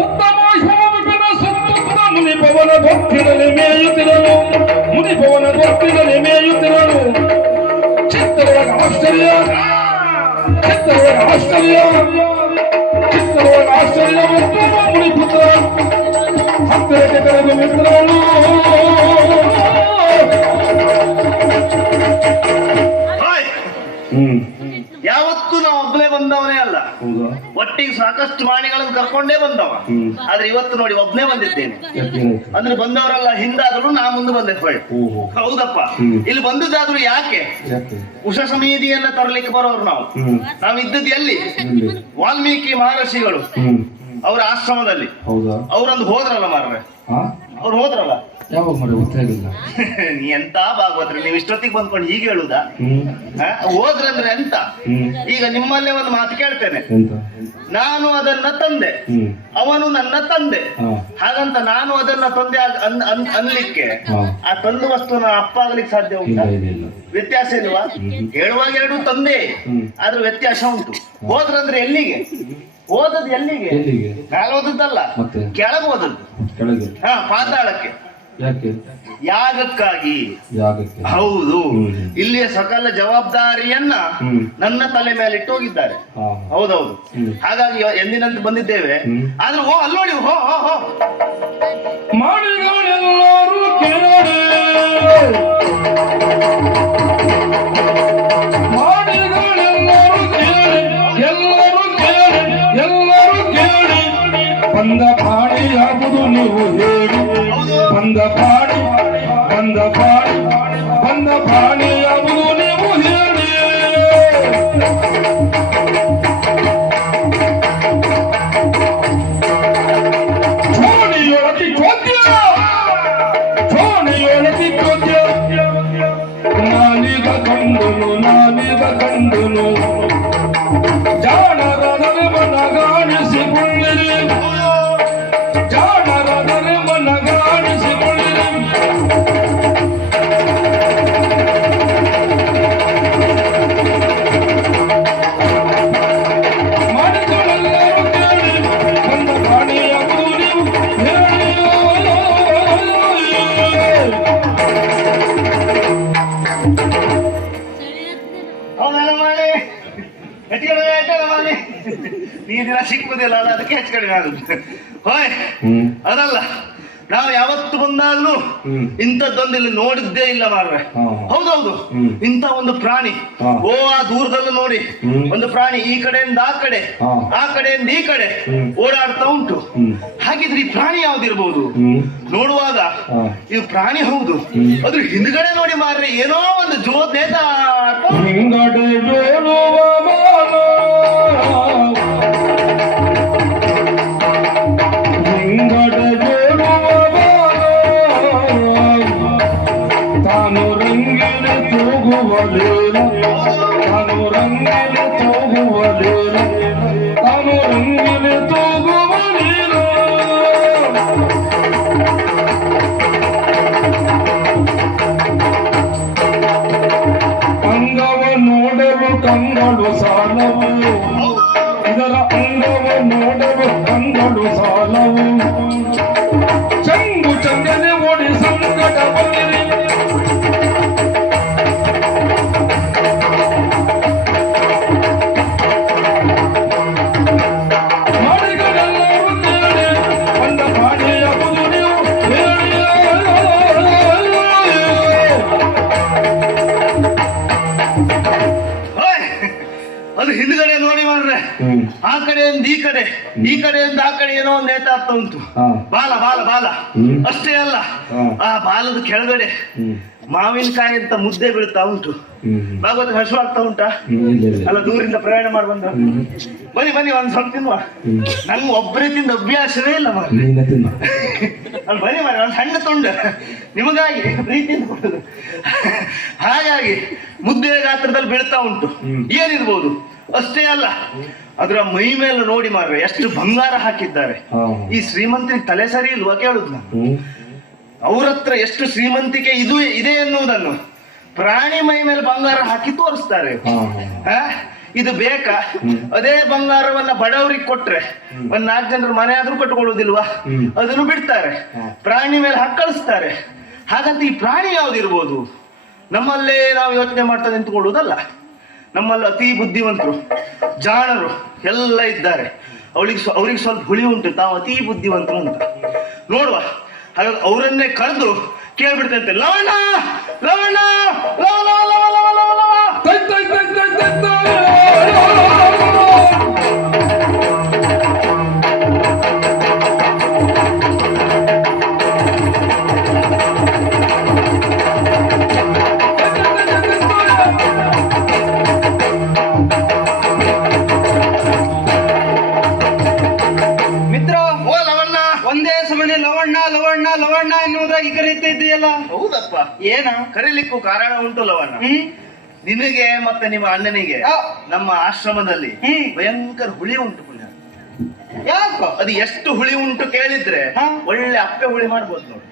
ಉತ್ತಮ ಶೋಭಿತ ಸತ್ತುತ್ತ ಮುನಿ ಪವನ ಭಕ್ತಿನಲ್ಲಿ ಮೇಯುತ್ತಿರಲು ಮುನಿ ಪವನ ಭಕ್ತಿನಲ್ಲಿ ಮೇಯುತ್ತಿರಲು ಚಿತ್ತರೊಳಗ ಆಶ್ಚರ್ಯ ಚಿತ್ತರೊಳಗ ಆಶ್ಚರ್ಯ ಚಿತ್ತರೊಳಗ ಆಶ್ಚರ್ಯ ಉತ್ತಮ ಮುನಿ ಪುತ್ರ ಹತ್ತಿರಕ್ಕೆ ಕರೆದು ಮಿತ್ರನು ಹಾಯ್ ಹ್ಮ್ ಯಾವತ್ತೂ ನಾವು ಒಬ್ಬನೇ ಬಂದವನೇ ಅಲ್ಲ. ಒಟ್ಟಿಗೆ ಸಾಕಷ್ಟು ಮಾಣಿಗಳನ್ನು ಕರ್ಕೊಂಡೇ ಬಂದವ. ಆದ್ರೆ ಇವತ್ತು ನೋಡಿ ಒಬ್ನೇ ಬಂದಿದ್ದೇನೆ. ಅಂದ್ರೆ ಬಂದವರೆಲ್ಲ ಹಿಂದಾದ್ರು ನಾ ಮುಂದೆ ಬಂದೆ ಹೌದಪ್ಪ. ಇಲ್ಲಿ ಬಂದದ್ದಾದ್ರು ಯಾಕೆ? ಉಷ ಸಮಿತಿಯನ್ನ ತರಲಿಕ್ಕೆ ಬರೋರು ನಾವು. ನಾವು ಇದ್ದದ್ದು ಎಲ್ಲಿ? ವಾಲ್ಮೀಕಿ ಮಹರ್ಷಿಗಳು. ಅವರ ಆಶ್ರಮದಲ್ಲಿ. ಅವ್ರೊಂದು ಹೋದ್ರಲ್ಲ ಮಾರ್ರೆ. ಅವ್ರು ಹೋದ್ರಲ್ಲ. ಯಾವಾಗ ಮಾಡಿ ಗೊತ್ತಾಗಿಲ್ಲ ನೀ ಎಂತ ಭಾಗವತ್ರ ನೀವು ಇಷ್ಟೊತ್ತಿಗೆ ಬಂದ್ಕೊಂಡು ಹೀಗೆ ಹೇಳುದಾ? ಹೋದ್ರಂದ್ರೆ ಎಂತ? ಈಗ ನಿಮ್ಮಲ್ಲೇ ಒಂದು ಮಾತು ಕೇಳ್ತೇನೆ. ನಾನು ಅದನ್ನ ತಂದೆ. ಅವನು ನನ್ನ ತಂದೆ. ಹಾಗಂತ ನಾನು ಅದನ್ನ ತಂದೆ ಅನ್ಲಿಕ್ಕೆ ಆ ತಂದು ವಸ್ತುನ ಅಪ್ಪ ಆಗ್ಲಿಕ್ಕೆ ಸಾಧ್ಯ ಉಂಟು? ವ್ಯತ್ಯಾಸ ಇಲ್ವಾ? ಹೇಳುವಾಗ ಎರಡು ತಂದೆ. ಅದ್ರ ಆದ್ರೆ ವ್ಯತ್ಯಾಸ ಉಂಟು. ಹೋದ್ರಂದ್ರೆ ಎಲ್ಲಿಗೆ? ಓದದ್ ಎಲ್ಲಿಗೆ? ಮೇಲೆ ಓದದ್ದಲ್ಲ ಕೆಳಗೆ ಓದದ್ದು ಹಾ ಪಾತಾಳಕ್ಕೆ. ಯಾಗಕ್ಕಾಗಿ? ಹೌದು. ಇಲ್ಲಿಯ ಸಕಲ ಜವಾಬ್ದಾರಿಯನ್ನ ನನ್ನ ತಲೆ ಮೇಲೆ ಇಟ್ಟು ಹೋಗಿದ್ದಾರೆ ಹಾ. ಹೌದೌದು. ಹಾಗಾಗಿ ಎಂದಿನಂತೆ ಬಂದಿದ್ದೇವೆ. ಆದ್ರೆ ಓ ಅಲ್ಲೋಡಿ ಹೋ ಹೋ ಹೋ. ಮಾಡಿ ಕೇಳಿ ಮಾಡಿಗಳೆಲ್ಲರೂ ಎಲ್ಲರೂ ಕೇಳಿ ಎಲ್ಲರೂ ಕೇಳಿ ಬಂದ ನೀವು ಹೇಳಿ. ಬಂದ ಪ್ರಾಣಿ ಬಂದ ಪ್ರಾಣಿ ಬಂದ ಪ್ರಾಣಿಯಾಗುವುದು ನೀವು ಹೇಳಿ ಚೋಣಿಯೊಳತಿ ಚೋದ್ಯ ಚೋಣಿಯೊಳತಿ ಈ ದಿನ ಸಿಕ್ಕುದಿಲ್ಲ ಅಲ್ಲ ಅದಕ್ಕೆ ಹೆಚ್ಚು ಕಡಿಮೆ ಆಗುತ್ತೆ ಹೋಯ್ ಅದಲ್ಲ ನಾವು ಯಾವತ್ತು ಬಂದಾಗ್ಲೂ ಇಂಥದ್ದೊಂದಿಲ್ಲಿ ನೋಡಿದ್ದೇ ಇಲ್ಲ ಮಾರ್ರೆ. ಹೌದೌದು. ಇಂತ ಇಂಥ ಒಂದು ಪ್ರಾಣಿ. ಓ ಆ ದೂರದಲ್ಲೂ ನೋಡಿ. ಒಂದು ಪ್ರಾಣಿ ಈ ಕಡೆಯಿಂದ ಆ ಕಡೆ ಆ ಕಡೆಯಿಂದ ಈ ಕಡೆ ಓಡಾಡ್ತಾ ಉಂಟು. ಹಾಗಿದ್ರೆ ಈ ಪ್ರಾಣಿ ಯಾವ್ದಿರ್ಬಹುದು ನೋಡುವಾಗ ಈ ಇದು ಪ್ರಾಣಿ ಹೌದು. ಅದ್ರ ಹಿಂದ್ಗಡೆ ನೋಡಿ ಮಾರ್ರೆ ಏನೋ ಒಂದು ಜೋತ್ కంగుడు సానము ఇదర అంగము నోడము కంగుడు సానము ಅದು ಹಿಂದ್ಗಡೆ ನೋಡಿ ಮಾರ್ರೆ. ಹ್ಮ್. ಆ ಕಡೆಯಿಂದ ಈ ಕಡೆ ಈ ಕಡೆಯಿಂದ ಆ ಕಡೆ ಏನೋ ಒಂದು ನೇತಾಡ್ತಾ ಉಂಟು. ಬಾಲ ಬಾಲ ಬಾಲ. ಅಷ್ಟೇ ಅಲ್ಲ. ಆ ಬಾಲದ ಕೆಳಗಡೆ ಮಾವಿನಕಾಯಿ ಅಂತ ಮುದ್ದೆ ಬೀಳ್ತಾ ಉಂಟು. ಭಾಗವತ್ ಹಸುವಾಗ್ತಾ ಉಂಟಾ? ಅಲ್ಲ ದೂರಿಂದ ಪ್ರಯಾಣ ಮಾಡಿ ಬಂದ ಬನ್ನಿ ಬನ್ನಿ ಒಂದ್ ಸ್ವಲ್ಪ ತಿನ್ನುವ. ನಂಗ್ ಒಬ್ಬರೇ ತಿಂದ ಅಭ್ಯಾಸವೇ ಇಲ್ಲ ಬನ್ನಿ ಮಾಡಿ ಒಂದು ಸಣ್ಣ ತೊಂಡ. ನಿಮಗಾಗಿ ಪ್ರೀತಿಯಿಂದ ಹಾಗಾಗಿ ಮುದ್ದೆ ಗಾತ್ರದಲ್ಲಿ ಬೀಳ್ತಾ ಉಂಟು. ಏನಿರ್ಬೋದು? ಅಷ್ಟೇ ಅಲ್ಲ ಅದರ ಮೈ ಮೇಲೆ ನೋಡಿ ಮಾರ್ರೆ ಎಷ್ಟು ಬಂಗಾರ ಹಾಕಿದ್ದಾರೆ. ಈ ಶ್ರೀಮಂತನಿಗೆ ತಲೆ ಸರಿ ಇಲ್ವಾ ಕೇಳುದು ನಾನು? ಅವ್ರ ಹತ್ರ ಎಷ್ಟು ಶ್ರೀಮಂತಿಕೆ ಇದು ಇದೆ ಎನ್ನುವುದನ್ನು ಪ್ರಾಣಿ ಮೈ ಮೇಲೆ ಬಂಗಾರ ಹಾಕಿ ತೋರಿಸ್ತಾರೆ. ಆ? ಇದು ಬೇಕಾ? ಅದೇ ಬಂಗಾರವನ್ನ ಬಡವರಿಗೆ ಕೊಟ್ರೆ ಒಂದ್ ನಾಲ್ಕು ಜನರು ಮನೆ ಆದ್ರೂ ಕಟ್ಕೊಳ್ಳೋದಿಲ್ವಾ. ಅದನ್ನು ಬಿಡ್ತಾರೆ. ಪ್ರಾಣಿ ಮೇಲೆ ಹಕ್ಕಳಿಸ್ತಾರೆ ಹಾಗಂತ ಈ ಪ್ರಾಣಿ ಯಾವ್ದಿರ್ಬೋದು ನಮ್ಮಲ್ಲೇ ನಾವು ಯೋಚನೆ ಮಾಡ್ತಾ ನಿಂತ್ಕೊಳ್ಳುವುದಲ್ಲ. ನಮ್ಮಲ್ಲಿ ಅತಿ ಬುದ್ಧಿವಂತರು, ಜಾಣರು ಎಲ್ಲ ಇದ್ದಾರೆ. ಅವಳಿಗೆ ಅವ್ರಿಗೆ ಸ್ವಲ್ಪ ಹುಳಿ ಉಂಟು, ತಾವು ಅತಿ ಬುದ್ಧಿವಂತರು ಅಂತ. ನೋಡುವ ಹಾಗಾಗಿ ಅವರನ್ನೇ ಕರೆದು ಕೇಳ್ಬಿಡ್ತಂತೆ ಲವಣ ಲವಣ ಲವ ಹೌದಪ್ಪ ಏನ? ಕರೀಲಿಕ್ಕೂ ಕಾರಣ ಉಂಟು ಲವಣ್ಣ. ಹ್ಮ್. ನಿನಗೆ ಮತ್ತೆ ನಿಮ್ಮ ಅಣ್ಣನಿಗೆ ನಮ್ಮ ಆಶ್ರಮದಲ್ಲಿ. ಭಯಂಕರ ಹುಳಿ ಉಂಟು ಪುಣ್ಯ. ಯಾಕೋ? ಅದು ಎಷ್ಟು ಹುಳಿ ಉಂಟು ಕೇಳಿದ್ರೆ ಒಳ್ಳೆ ಅಪ್ಪೆ ಹುಳಿ ಮಾಡ್ಬೋದು ನೋಡಿ.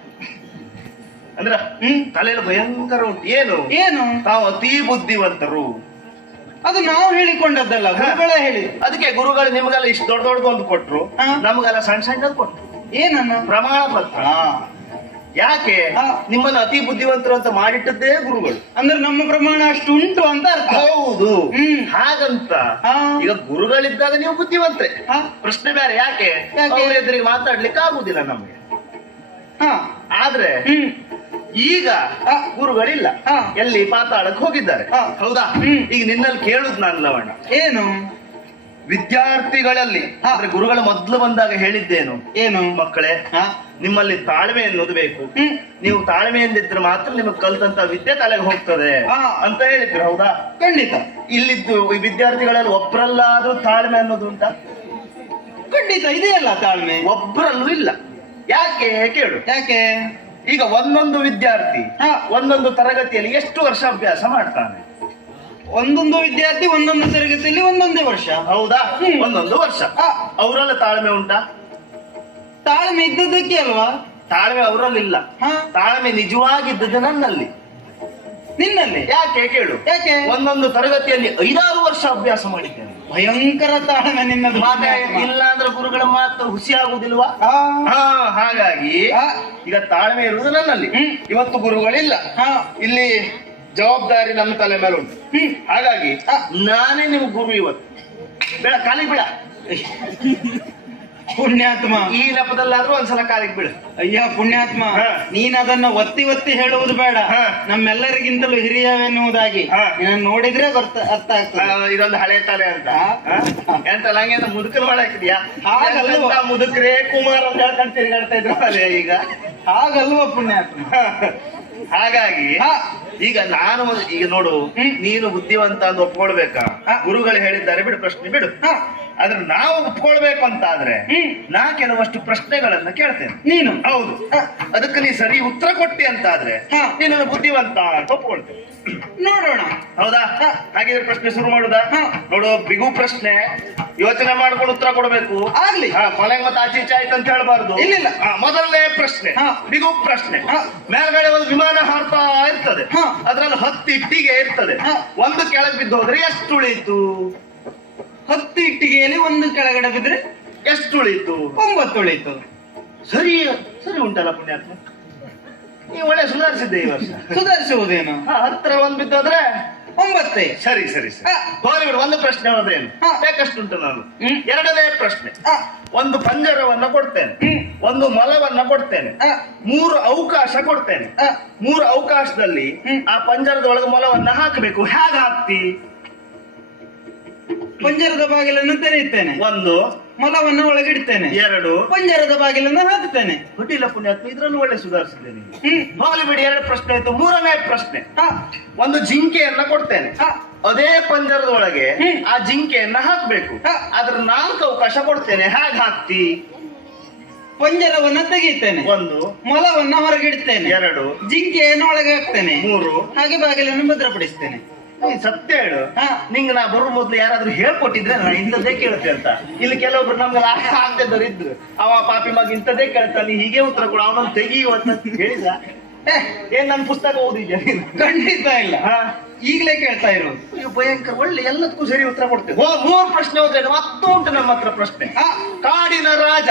ಅಂದ್ರ ಹ್ಮ್. ತಲೆಯಲ್ಲಿ ಭಯಂಕರ ಉಂಟು. ಏನು? ಏನು? ತಾವು ಅತಿ ಬುದ್ಧಿವಂತರು. ಅದು ನಾವು ಹೇಳಿಕೊಂಡದ್ದಲ್ಲ ಗುರುಗಳ ಹೇಳಿ. ಅದಕ್ಕೆ ಗುರುಗಳು ನಿಮಗೆಲ್ಲ ಇಷ್ಟು ದೊಡ್ಡ ದೊಡ್ಡದೊಂದು ಕೊಟ್ರು. ನಮಗೆಲ್ಲ ಸಣ್ಣ ಸಣ್ಣದ್ ಕೊಟ್ರು. ಏನನ್ನ ಪ್ರಮಾಣ ಪತ್ರ. ಯಾಕೆ? ಹಾ. ನಿಮ್ಮನ್ನು ಅತಿ ಬುದ್ಧಿವಂತರು ಅಂತ ಮಾಡಿಟ್ಟದ್ದೇ ಗುರುಗಳು. ಅಂದ್ರೆ ನಮ್ಮ ಪ್ರಮಾಣ ಅಷ್ಟು ಉಂಟು ಅಂತ ಅರ್ಥ. ಹೌದು. ಹಾಗಂತ. ಈಗ ಗುರುಗಳಿದ್ದಾಗ ನೀವು ಬುದ್ಧಿವಂತ್ರೆ. ಹಾ. ಪ್ರಶ್ನೆ ಬೇರೆ ಯಾಕೆ? ಎದುರಿಗೆ ಮಾತಾಡ್ಲಿಕ್ಕೆ ಆಗುದಿಲ್ಲ ನಮ್ಗೆ. ಹಾ. ಆದ್ರೆ ಈಗ. ಗುರುಗಳಿಲ್ಲ. ಎಲ್ಲಿ ಪಾತಾಳಕ್ಕೆ ಹೋಗಿದ್ದಾರೆ. ಹೌದಾ? ಈಗ ನಿನ್ನಲ್ಲಿ ಕೇಳುದು ನಾನು ಲವಣ ಏನು? ವಿದ್ಯಾರ್ಥಿಗಳಲ್ಲಿ. ಅಂದ್ರೆ ಗುರುಗಳು ಮೊದಲು ಬಂದಾಗ ಹೇಳಿದ್ದೇನು? ಏನು? ಮಕ್ಕಳೇ ಹಾ. ನಿಮ್ಮಲ್ಲಿ ತಾಳ್ಮೆ ಎನ್ನುವುದು ಬೇಕು. ನೀವು ತಾಳ್ಮೆಯಿಂದಿದ್ರೆ ಮಾತ್ರ ನಿಮಗೆ ಕಲ್ತಂತ ವಿದ್ಯೆ ತಲೆಗೆ ಹೋಗ್ತದೆ. ಅಂತ ಹೇಳಿದ್ರು ಹೌದಾ? ಖಂಡಿತ. ಇಲ್ಲಿದ್ದು ಈ ವಿದ್ಯಾರ್ಥಿಗಳಲ್ಲಿ ಒಬ್ಬರಲ್ಲಾದ್ರೂ ತಾಳ್ಮೆ ಅನ್ನೋದು ಉಂಟಾ? ಖಂಡಿತ ಇದೆಯಲ್ಲ ತಾಳ್ಮೆ. ಒಬ್ಬರಲ್ಲೂ ಇಲ್ಲ. ಯಾಕೆ? ಕೇಳು. ಯಾಕೆ? ಈಗ ಒಂದೊಂದು ವಿದ್ಯಾರ್ಥಿ ಹಾ. ಒಂದೊಂದು ತರಗತಿಯಲ್ಲಿ ಎಷ್ಟು ವರ್ಷ ಅಭ್ಯಾಸ ಮಾಡ್ತಾನೆ? ಒಂದೊಂದು ವಿದ್ಯಾರ್ಥಿ ಒಂದೊಂದು ತರಗತಿಯಲ್ಲಿ ಒಂದೊಂದೇ ವರ್ಷ. ಹೌದಾ? ಒಂದೊಂದು ವರ್ಷ. ಅವರಲ್ಲ ಅವರೆಲ್ಲ ತಾಳ್ಮೆ ಉಂಟಾ? ತಾಳ್ಮೆ ಇದ್ದದಕ್ಕೆ ಅಲ್ವಾ? ತಾಳ್ಮೆ ಅವರಲ್ಲಿಲ್ಲ. ಹಾ. ತಾಳ್ಮೆ ನಿಜವಾಗಿದ್ದದ್ದು ನನ್ನಲ್ಲಿ. ನಿನ್ನಲ್ಲಿ? ಯಾಕೆ ಕೇಳು. ಯಾಕೆ? ಒಂದೊಂದು ತರಗತಿಯಲ್ಲಿ ಐದಾರು ವರ್ಷ ಅಭ್ಯಾಸ ಮಾಡಿದ್ದೇನೆ. ಭಯಂಕರ ತಾಳ್ಮೆ ನಿನ್ನದು. ಮಾತೆ ಇಲ್ಲ ಅಂದ್ರೆ ಗುರುಗಳ ಮಾತ್ರ ಹುಸಿ ಆಗುದಿಲ್ವಾ ಆ, ಹಾ ಹಾಗಾಗಿ ಆ, ಈಗ ತಾಳ್ಮೆ ಇರುವುದು ನನ್ನಲ್ಲಿ. ಹ್ಮ್. ಇವತ್ತು ಗುರುಗಳಿಲ್ಲ. ಹಾ, ಇಲ್ಲಿ ಜವಾಬ್ದಾರಿ ನಮ್ಮ ತಲೆ ಮೇಲೆ ಉಂಟು. ಹಾಗಾಗಿ. ನಾನೇ ನಿಮ್ಗೆ ಗುರು ಇವತ್ತು ಬೇಡ ಕಾಲಿಗೆ ಬಿಡ ಪುಣ್ಯಾತ್ಮ. ಈ ನೆಪದಲ್ಲಾದ್ರೂ ಒಂದ್ಸಲ ಕಾಲಿಗೆ ಬಿಡು ಅಯ್ಯ ಪುಣ್ಯಾತ್ಮ. ಹಾ. ನೀನ್ ಅದನ್ನ ಒತ್ತಿ ಒತ್ತಿ ಹೇಳುವುದು ಬೇಡ. ಹಾ. ನಮ್ಮೆಲ್ಲರಿಗಿಂತಲೂ ಹಿರಿಯವೆನ್ನುವುದಾಗಿ. ಹಾ. ನೀನು ನೋಡಿದ್ರೆ ಗೊತ್ತ ಅರ್ಥ ಆಗ್ತದೆ. ಇದೊಂದು ಹಳೆ ತಲೆ ಅಂತ? ಎಂತ ನಂಗೆ ಮುದುಕರು ಮಾಡಾಕಿದ್ಯಾ ಹಾಗಲ್ವ? ಮುದುಕರೇ ಕುಮಾರ್ ಅಂತ ಹೇಳ್ಕೊಂಡು ತಿರುಗಾಡ್ತಾ ಇದ್ರು ಅದೇ ಈಗ. ಹಾಗಲ್ವ ಪುಣ್ಯಾತ್ಮ? ಹಾಗಾಗಿ ಈಗ ನಾನು ಈಗ ನೋಡು. ನೀನು ಬುದ್ಧಿವಂತ ಅಂತ ಒಪ್ಕೊಳ್ಬೇಕಾ. ಗುರುಗಳು ಹೇಳಿದ್ದಾರೆ ಬಿಡು ಪ್ರಶ್ನೆ ಬಿಡು. ಆದ್ರೆ ನಾವು ಒಪ್ಕೊಳ್ಬೇಕು ಅಂತ ಆದ್ರೆ ಹ್ಮ್. ನಾ ಕೆಲವಷ್ಟು ಪ್ರಶ್ನೆಗಳನ್ನ ಕೇಳ್ತೇನೆ ನೀನು ಹೌದು. ಅದಕ್ಕೆ ನೀ ಸರಿ ಉತ್ತರ ಕೊಟ್ಟಿ ಅಂತ ಆದ್ರೆ ಹಾ. ನೀನು ಬುದ್ಧಿವಂತ ಅಂತ ಒಪ್ಕೊಳ್ತೇನೆ ನೋಡೋಣ ಹೌದಾ. ಹಾಗಿದ್ರೆ ಪ್ರಶ್ನೆ ಶುರು ಮಾಡುದಾ. ನೋಡು ಬಿಗು ಪ್ರಶ್ನೆ ಯೋಚನೆ ಮಾಡ್ಕೊಂಡು ಉತ್ತರ ಕೊಡಬೇಕು ಆಗ್ಲಿ ಕೊನೆಗೆ ಮತ್ತೆ ಆಚೆ ಈಚೆ ಆಯ್ತು ಅಂತ ಹೇಳ್ಬಾರ್ದು ಇಲ್ಲಿಲ್ಲ. ಮೊದಲನೇ ಪ್ರಶ್ನೆ. ಬಿಗು ಪ್ರಶ್ನೆ. ಮೇಲ್ಗಡೆ ಒಂದು ವಿಮಾನ ಹಾರ್ತಾ ಇರ್ತದೆ. ಅದ್ರಲ್ಲಿ ಹತ್ತು ಇಟ್ಟಿಗೆ ಇರ್ತದೆ ಒಂದು ಕೆಳಗೆ ಬಿದ್ದು ಹೋದ್ರೆ ಎಷ್ಟು ಉಳೀತು ಹತ್ತು ಇಟ್ಟಿಗೆಯಲ್ಲಿ ಒಂದು ಕೆಳಗಡೆ ಬಿದ್ರೆ ಎಷ್ಟು ಉಳಿಯಿತು ಒಂಬತ್ತು ಉಳಿಯಿತು ಸರಿ ಸರಿ ಉಂಟಲ್ಲ ಪುಣ್ಯಾತ್ಮ. ನೀವು ಒಳ್ಳೆ ಸುಧಾರಿಸಿದ್ದೆ ಈ ವರ್ಷ. ಸುಧಾರಿಸುವುದೇನು? ಹತ್ರ ಒಂದ್ ಬಿದ್ದಾದ್ರೆ ಒಂಬತ್ತೇ. ಸರಿ ಸರಿ ಸರಿ. ಬಿಡು ಒಂದು ಪ್ರಶ್ನೆ ಏನು? ಬೇಕಷ್ಟು ಉಂಟು ನಾನು. ಎರಡನೇ ಪ್ರಶ್ನೆ. ಒಂದು ಪಂಜರವನ್ನ ಕೊಡ್ತೇನೆ. ಒಂದು ಮೊಲವನ್ನ ಕೊಡ್ತೇನೆ. ಮೂರು ಅವಕಾಶ ಕೊಡ್ತೇನೆ. ಮೂರು ಅವಕಾಶದಲ್ಲಿ ಆ ಪಂಜರದ ಒಳಗೆ ಮೊಲವನ್ನ ಹಾಕಬೇಕು. ಹೇಗೆ ಹಾಕ್ತಿ? ಪಂಜರದ ಬಾಗಿಲನ್ನು ತೆರೆಯುತ್ತೇನೆ. ಒಂದು. ಮೊಲವನ್ನು ಒಳಗಿಡ್ತೇನೆ ಎರಡು. ಪಂಜರದ ಬಾಗಿಲನ್ನು ಹಾಕುತ್ತೇನೆ. ಕುಟಿಲ ಪುಣ್ಯಾತ್ಮ ಇದ್ರಲ್ಲೂ ಒಳ್ಳೆ ಸುಧಾರಿಸಿದ್ದೇನೆ ಹೋಗ್ಲಿ ಬಿಡಿ ಎರಡು ಪ್ರಶ್ನೆ ಆಯ್ತು. ಮೂರನೇ ಪ್ರಶ್ನೆ. ಒಂದು ಜಿಂಕೆಯನ್ನ ಕೊಡ್ತೇನೆ. ಅದೇ ಪಂಜರದ ಒಳಗೆ. ಆ ಜಿಂಕೆಯನ್ನ ಹಾಕ್ಬೇಕು. ಅದ್ರ ನಾಲ್ಕು ಅವಕಾಶ ಕೊಡ್ತೇನೆ. ಹೇಗೆ ಹಾಕ್ತಿ? ಪಂಜರವನ್ನ ತೆಗೆಯುತ್ತೇನೆ. ಒಂದು. ಮೊಲವನ್ನ ಹೊರಗಿಡ್ತೇನೆ ಎರಡು. ಜಿಂಕೆಯನ್ನು ಒಳಗೆ ಹಾಕ್ತೇನೆ. ಮೂರು. ಹಾಗೆ ಬಾಗಿಲನ್ನು ಭದ್ರಪಡಿಸ್ತೇನೆ. ಈ ಸತ್ಯ ಹೇಳು. ಹಾ. ನಿಂಗೆ ನಾ ಬರೋ ಮೊದ್ಲು ಯಾರಾದ್ರೂ ಹೇಳ್ಕೊಟ್ಟಿದ್ರೆ ನಾ ಇಂಥದ್ದೇ ಕೇಳುತ್ತೆ ಅಂತ. ಇಲ್ಲಿ ಕೆಲವೊಬ್ರು ನಮ್ಗೆ ಆಗ್ತಿದ್ದವ್ರು ಇದ್ರು. ಅವ ಪಾಪಿ ಮಗ ಇಂಥದ್ದೇ ಕೇಳ್ತಾನೆ ಹೀಗೆ ಉತ್ತರ ಕೊಡು ಅವನನ್ನು ತೆಗಿ ಅಂತ ಹೇಳಿದ. ಏನ್ ನನ್ ಪುಸ್ತಕ ಓದಿದ್ಯಾ ನೀನು? ಖಂಡಿತ ಇಲ್ಲ? ಈಗಲೇ ಕೇಳ್ತಾ ಇರೋದು ಭಯಂಕರ. ಒಳ್ಳೆ ಎಲ್ಲದಕ್ಕೂ ಸರಿ ಉತ್ತರ ಕೊಡ್ತೇವೆ ಓ ಮೂರು ಪ್ರಶ್ನೆ ಹೋದ್ರೆ ಮತ್ತೂ ಉಂಟು ನಮ್ಮ ಹತ್ರ ಪ್ರಶ್ನೆ. ಹಾ. ಕಾಡಿನ ರಾಜ.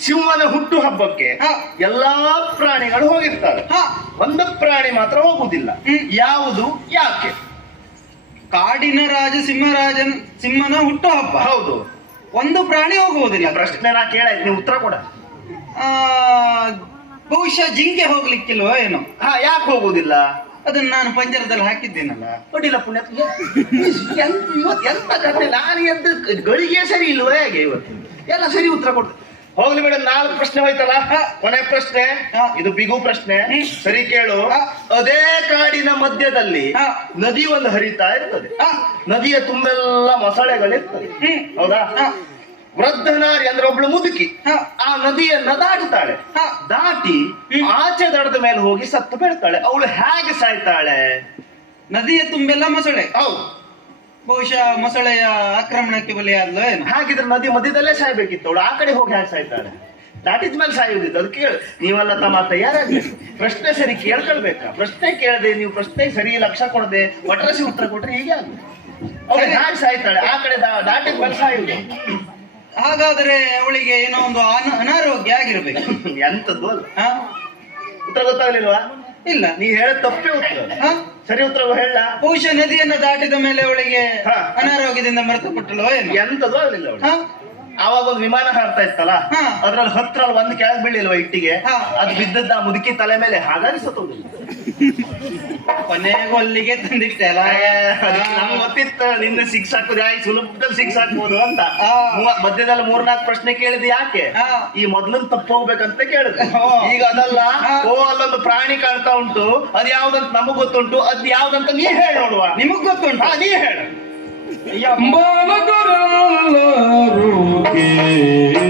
ಸಿಂಹನ ಹುಟ್ಟು ಹಬ್ಬಕ್ಕೆ ಹಾ. ಎಲ್ಲಾ ಪ್ರಾಣಿಗಳು ಹೋಗಿರ್ತಾರೆ. ಒಂದು ಪ್ರಾಣಿ ಮಾತ್ರ ಹೋಗುದಿಲ್ಲ. ಯಾವುದು ಯಾಕೆ? ಕಾಡಿನ ರಾಜ ಸಿಂಹರಾಜನ ಸಿಂಹನ ಹುಟ್ಟು ಹಬ್ಬ. ಹೌದು. ಒಂದು ಪ್ರಾಣಿ ಹೋಗುವುದಿಲ್ಲ ಪ್ರಶ್ನೆ ನಾ ಕೇಳಾಯ್ತು ನೀವು ಉತ್ತರ ಕೊಡ. ಆ, ಬಹುಶಃ ಜಿಂಕೆ ಹೋಗ್ಲಿಕ್ಕಿಲ್ವ ಏನೋ. ಹಾ ಯಾಕೆ ಹೋಗುದಿಲ್ಲ? ಅದನ್ನ ನಾನು ಪಂಜರದಲ್ಲಿ ಹಾಕಿದ್ದೇನಲ್ಲ. ಕೊಡಿಲ್ಲ ಪುಣ್ಯ ಎಂತ ಇವತ್ತು ಎಂತ ಕತೆ? ನಾನು ಎಂತ ಗಳಿಗೆ ಸರಿ ಇಲ್ವ ಹೇಗೆ ಇವತ್ತು? ಎಲ್ಲ ಸರಿ ಉತ್ತರ ಕೊಡ್ತೇನೆ. ಹೋಗ್ಲಿ ಮೇಡಮ್ ನಾಲ್ಕು ಪ್ರಶ್ನೆ ಹೋಯ್ತಲ್ಲ. ಕೊನೆ ಪ್ರಶ್ನೆ. ಇದು ಬಿಗು ಪ್ರಶ್ನೆ. ಸರಿ ಕೇಳು ಅದೇ ಕಾಡಿನ ಮಧ್ಯದಲ್ಲಿ. ನದಿ ಒಂದು ಹರಿತಾ ಇರ್ತದೆ. ನದಿಯ ತುಂಬೆಲ್ಲ ಮೊಸಳೆಗಳಿರ್ತದೆ. ಹೌದಾ ಹಾ. ವೃದ್ಧನಾರಿ ಅಂದ್ರೆ ಒಬ್ಳು ಮುದುಕಿ. ಆ ನದಿಯನ್ನ ದಾಟುತ್ತಾಳೆ. ದಾಟಿ. ಆಚೆ ದಡದ ಮೇಲೆ ಹೋಗಿ ಸತ್ತು ಬೀಳ್ತಾಳೆ ಅವಳು ಹೇಗೆ ಸಾಯ್ತಾಳೆ ನದಿಯ ತುಂಬೆಲ್ಲ ಮೊಸಳೆ ಹೌದು ಬಹುಶಃ ಮೊಸಳೆಯ ಆಕ್ರಮಣಕ್ಕೆ ಬಲಿಯಾದ್ಲು ಏನು. ಹಾಗಿದ್ರೆ ನದಿ ಮಧ್ಯದಲ್ಲೇ ಸಾಯ್ಬೇಕಿತ್ತು. ಅವಳು ಆ ಕಡೆ ಹೋಗಿ ಹಾಕಿ ಸಾಯ್ತಾಳೆ. ದಾಟಿದ ಮೇಲೆ ಸಾಯುವುದಿತ್ತು. ಅದಕ್ಕೆ ಕೇಳು ನೀವೆಲ್ಲ ತಮ್ಮ ತಯಾರಾಗಿ ಪ್ರಶ್ನೆ ಸರಿ ಕೇಳ್ಕೊಳ್ಬೇಕಾ? ಪ್ರಶ್ನೆ ಕೇಳದೆ ನೀವು ಪ್ರಶ್ನೆ ಸರಿ ಲಕ್ಷ ಕೊಡದೆ ಒಟ್ರಸಿ ಉತ್ತರ ಕೊಟ್ರೆ ಹೀಗೆ ಆಗುತ್ತೆ. ಅವಳು ಹೇಗೆ ಸಾಯ್ತಾಳೆ. ಆ ಕಡೆ ದಾಟಿದ ಮೇಲೆ ಸಾಯುವುದು. ಹಾಗಾದ್ರೆ ಅವಳಿಗೆ ಏನೋ ಒಂದು ಅನ- ಅನಾರೋಗ್ಯ ಆಗಿರ್ಬೇಕು. ಎಂತದ್ದು ಅಲ್ಲ. ಹಾ? ಉತ್ತರ ಗೊತ್ತಾಗ್ಲಿಲ್ವಾ? ಇಲ್ಲ ನೀ ಹೇಳ ತಪ್ಪೇ ಉತ್ತರ ಹಾ? ಸರಿ ಉತ್ತರ ಹೇಳ ಬಹುಶಃ ನದಿಯನ್ನ ದಾಟಿದ ಮೇಲೆ ಅವಳಿಗೆ ಹಾ. ಅನಾರೋಗ್ಯದಿಂದ ಮರೆತು ಏನು ಎಂತದೋ ಆಗಲಿಲ್ಲ ಅವಳು ಹಾ? ಆವಾಗ ಒಂದು ವಿಮಾನ ಹಾರ್ತಾ ಇತ್ತಲ್ಲ. ಅದ್ರಲ್ಲಿ ಹತ್ರಲ್ಲಿ ಒಂದ್ ಕೆಳಗ್ ಬೀಳಿಲ್ವಾ ಇಟ್ಟಿಗೆ? ಅದ್ ಬಿದ್ದದ್ದ ಮುದುಕಿ ತಲೆ ಮೇಲೆ ಹಾಗಾಗಿ ಸತ್ತು ಕೊನೆಗೂ ಅಲ್ಲಿಗೆ ತಂದಿಟ್ಟೆ ಅಲ್ಲ? ನಮ್ಗೆ ಗೊತ್ತಿತ್ತು ನಿನ್ನ ಸಿಕ್ಸ್ ಹಾಕುದು ಯಾಕೆ ಸುಲಭದಲ್ಲಿ ಸಿಕ್ಸ್ ಹಾಕ್ಬೋದು ಅಂತ. ಮಧ್ಯದಲ್ಲಿ ಮೂರ್ನಾಲ್ಕು ಪ್ರಶ್ನೆ ಕೇಳಿದ್ ಯಾಕೆ? ಈ ಮೊದ್ಲನ್ ತಪ್ಪು ಹೋಗ್ಬೇಕಂತ ಕೇಳಿದೆ. ಈಗ ಅದಲ್ಲ. ಓ ಅಲ್ಲೊಂದು ಪ್ರಾಣಿ ಕಾಣ್ತಾ ಉಂಟು ಅದ್ ಯಾವ್ದಂತ ನಮಗ್ ಗೊತ್ತುಂಟು ಅದ್ ಯಾವ್ದಂತ ನೀ ಹೇಳ ನೋಡುವ. ನಿಮಗ್ ಗೊತ್ತುಂಟು. ನೀ ಹೇಳ. ಬಾಲಕರೆಲ್ಲರೂ ಕೇಳಿರಿ.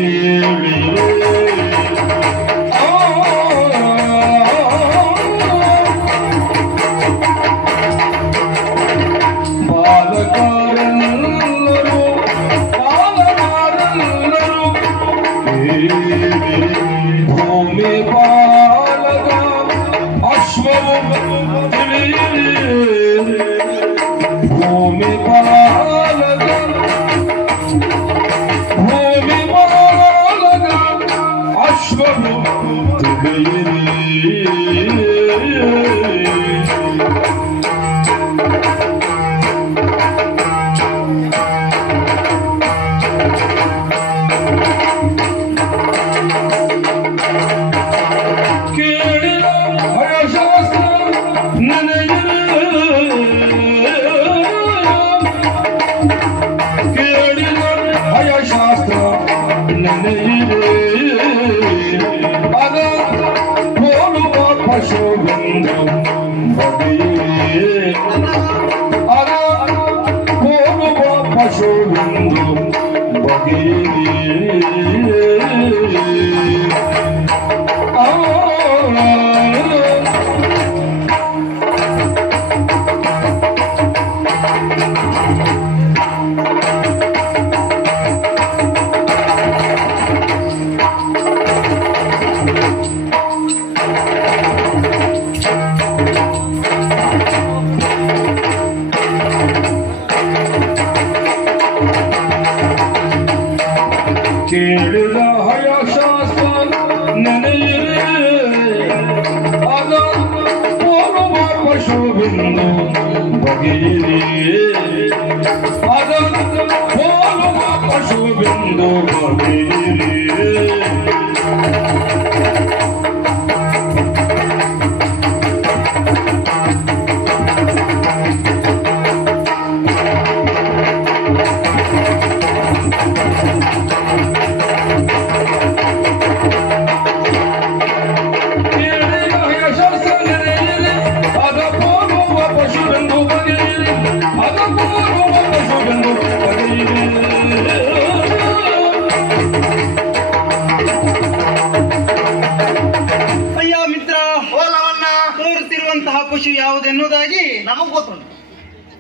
ಪಶುವಿಂದು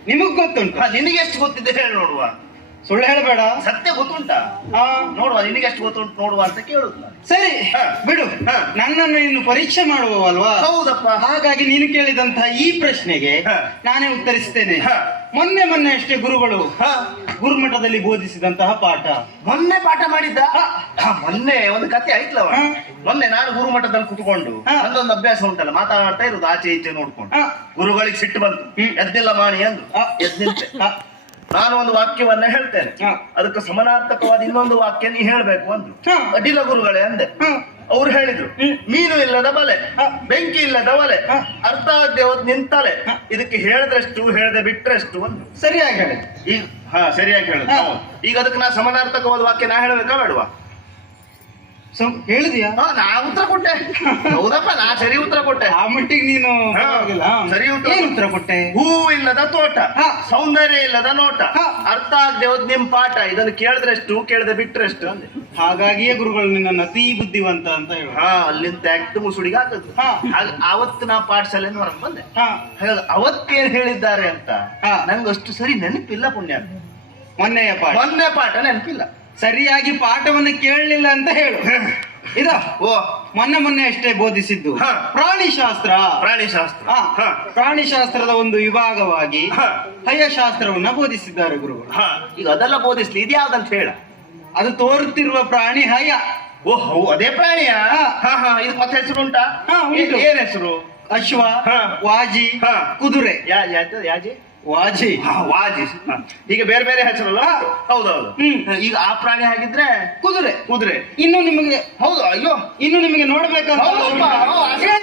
ನಮಗ್ ಗೊತ್ತುಂಟು ನಿನಗೆ ಎಷ್ಟು ಗೊತ್ತಿದೆ ಹೇಳಿ ನೋಡುವ ಸುಳ್ಳು ಹೇಳಬೇಡ ಸತ್ಯ ಗೊತ್ತುಂಟಾ ನೋಡುವ ನಿನಗೆ ಎಷ್ಟು ಗೊತ್ತುಂಟು ನೋಡುವ ಅಂತ ಕೇಳುದು ನಾನು ಸರಿ ಹಾ. ಬಿಡು. ನನ್ನನ್ನು ಇನ್ನು ಪರೀಕ್ಷೆ ಮಾಡುವವಲ್ವಾ ಹೌದಪ್ಪ ಹಾಗಾಗಿ ನೀನು ಕೇಳಿದಂತಹ ಈ ಪ್ರಶ್ನೆಗೆ. ನಾನೇ ಉತ್ತರಿಸ್ತೇನೆ ಹಾ. ಮೊನ್ನೆ ಮೊನ್ನೆ ಅಷ್ಟೇ ಗುರುಗಳು ಹಾ. ಗುರುಮಠದಲ್ಲಿ ಬೋಧಿಸಿದಂತಹ ಪಾಠ ಮೊನ್ನೆ ಪಾಠ ಮಾಡಿದ್ದ ಮೊನ್ನೆ ಒಂದು ಕತೆ ಆಯ್ತಲ್ಲ. ಮೊನ್ನೆ ನಾನು ಗುರುಮಠದಲ್ಲಿ ಕುತ್ಕೊಂಡು ಹಾ. ನಂದೊಂದು ಅಭ್ಯಾಸ ಉಂಟಲ್ಲ ಮಾತಾಡ್ತಾ ಇರುದು ಆಚೆ ಈಚೆ ನೋಡ್ಕೊಂಡು ಹಾ. ಗುರುಗಳಿಗೆ ಸಿಟ್ಟು ಬಂತು. ಎದ್ದಿಲ್ಲ ಮಾಣಿ ಅಂದು ಹಾ. ಎದ್ದು ನಿಂತೆ ಹಾ. ನಾನು ಒಂದು ವಾಕ್ಯವನ್ನ ಹೇಳ್ತೇನೆ ಹಾ. ಅದಕ್ಕೆ ಸಮಾನಾರ್ಥಕವಾದ ಇನ್ನೊಂದು ವಾಕ್ಯ ನೀ ಹೇಳ್ಬೇಕು ಅಂದ್ರು ಹಾ. ಅಡ್ಡಿಲ್ಲ ಗುರುಗಳೇ ಅಂದೆ ಹಾ. ಅವ್ರು ಹೇಳಿದ್ರು ಮೀನು ಇಲ್ಲದ ಬಲೆ ಬೆಂಕಿ ಇಲ್ಲದ ಬಲೆ. ಅರ್ಥ ದೇವದ್ ನಿಂತಲೆ ಇದಕ್ಕೆ ಹೇಳದಷ್ಟು ಹೇಳದೆ ಬಿಟ್ರಷ್ಟು ಒಂದು. ಸರಿಯಾಗಿ ಹೇಳಿ ಈಗ ಹಾ ಸರಿಯಾಗಿ ಹೇಳುದು ಈಗ ಅದಕ್ಕೆ ನಾ ಸಮಾನಾರ್ಥಕವಾದ ವಾಕ್ಯ ನಾ ಹೇಳಬೇಕಾ ಬೇಡವಾ? ಸೊ ಹೇಳಿದ್ಯಾ ಹಾ ನಾ ಉತ್ತರ ಕೊಟ್ಟೆ ಹೌದಪ್ಪ ನಾ ಸರಿ ಉತ್ತರ ಕೊಟ್ಟೆ ಆ ಮಟ್ಟಿಗೆ ನೀನು. ಪರವಾಗಿಲ್ಲ. ಸರಿ ಉತ್ತರ. ಏನ್ ಉತ್ತರ ಕೊಟ್ಟೆ ಹೂ ಇಲ್ಲದ ತೋಟ ಹಾ. ಸೌಂದರ್ಯ ಇಲ್ಲದ ನೋಟ ಹಾ. ಅರ್ಥ ಆಗದೆ ನಿಮ್ ಪಾಠ ಇದನ್ನು ಕೇಳಿದ್ರೆಷ್ಟು ಕೇಳದೆ ಬಿಟ್ರೆಷ್ಟು ಅಂದೆ ಹಾಗಾಗಿಯೇ ಗುರುಗಳು ನಿನ್ನ ಅತಿ ಬುದ್ಧಿವಂತ ಅಂತ ಹೇಳು ಹಾ ಅಲ್ಲಿಂದ ಟ್ಯಾಕ್ಟ್ ಮುಸುಡಿಗೆ ಹಾಕದ್ದು ಹಾ. ಹಾಗ್- ಅವತ್ತು ನಾ ಪಾಠಶಾಲೆ ಹೊರಗೆ ಬಂದೆ ಹಾ ಹಾಗಾಗಿ ಅವತ್ತೇನ್ ಹೇಳಿದ್ದಾರೆ ಅಂತ ಹಾ. ನಂಗೆ ಅಷ್ಟು ಸರಿ ನೆನಪಿಲ್ಲ ಪುಣ್ಯ ಮೊನ್ನೆಯ ಪಾಠ ಮೊನ್ನೆ ಪಾಠ ನೆನಪಿಲ್ಲ ಸರಿಯಾಗಿ ಪಾಠವನ್ನು ಕೇಳಲಿಲ್ಲ ಅಂತ ಹೇಳು. ಇದು ಓ ಮೊನ್ನೆ ಮೊನ್ನೆ ಅಷ್ಟೇ ಬೋಧಿಸಿದ್ದು. ಹಾ. ಪ್ರಾಣಿಶಾಸ್ತ್ರ. ಪ್ರಾಣಿಶಾಸ್ತ್ರ. ಹಾ, ಪ್ರಾಣಿ ಶಾಸ್ತ್ರದ ಒಂದು ವಿಭಾಗವಾಗಿ ಹಾ. ಹಯಶಾಸ್ತ್ರವನ್ನ ಬೋಧಿಸಿದ್ದಾರೆ ಗುರುಗಳು. ಹಾ. ಈಗ ಅದೆಲ್ಲ ಬೋಧಿಸ್ಲಿ ಇದು ಯಾವ್ದಂತ ಹೇಳ. ಅದು ತೋರುತ್ತಿರುವ ಪ್ರಾಣಿ ಹಯ. ಓ ಹೌ ಅದೇ ಪ್ರಾಣಿಯ? ಹಾ. ಹಾ ಹಾ ಇದು ಮತ್ತೆ ಹೆಸರು ಉಂಟಾ? ಹಾ, ಉಂಟು. ಏನ್ ಹೆಸರು? ಅಶ್ವ ಹಾ. ವಾಜಿ ಹಾ. ಕುದುರೆ. ಯಾ ಯಾ- ಯಾಜಿ? ವಾಜಿ. ಹಾ, ವಾಜಿ. ಹಾ. ಈಗ ಬೇರೆ ಬೇರೆ ಹೆಸರಲ್ಲ? ಹಾ. ಹೌದೌದು. ಹ್ಮ್. ಈಗ ಆ ಪ್ರಾಣಿ ಹಾಗಿದ್ರೆ? ಕುದುರೆ. ಕುದುರೆ. ಇನ್ನು ನಿಮಗೆ ಹೌದು ಅಯ್ಯೋ. ಇನ್ನು ನಿಮಗೆ ನೋಡ್ಬೇಕಂತ ಹೌದು, ಅಷ್ಟೇ.